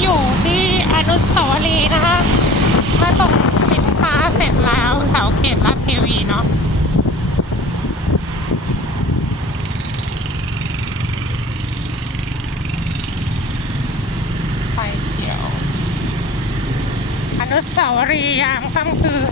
อยู่ที่อนุสาวรีย์นะคะมาส่งสินค้าเสร็จแล้วแถวเขตลาดเทวีเนาะไฟเขียว อนุสาวรีย์ยามค่ำคืน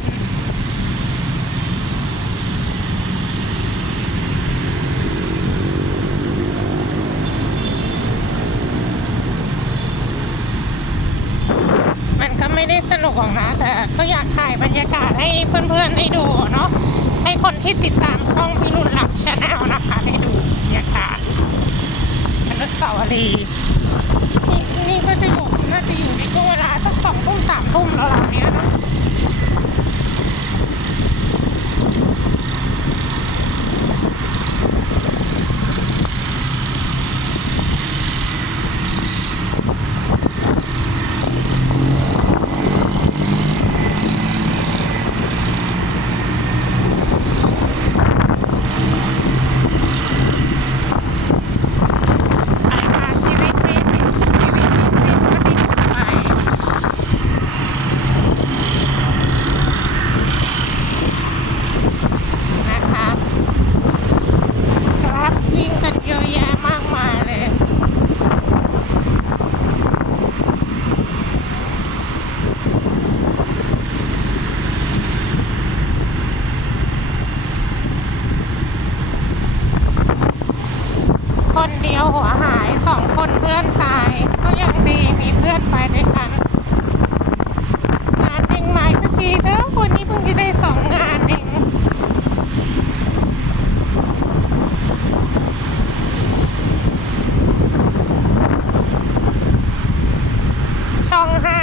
มันก็ไม่ได้สนุกหรอกนะแต่ก็อยากถ่ายบรรยากาศให้เพื่อนๆได้ดูเนาะให้คนที่ติดตามช่องพิรุณหลักชาแนลนะคะได้ดูบรรยากาศอนุสาวรีย์ นเดียวหัวหายสองคนเพื่อนตายก็ยังดีมีเพื่อนไปด้วยกันงานเองไหมสักทีเด้อวันนี้เพิ่งจะได้สองงานเองช่องห้า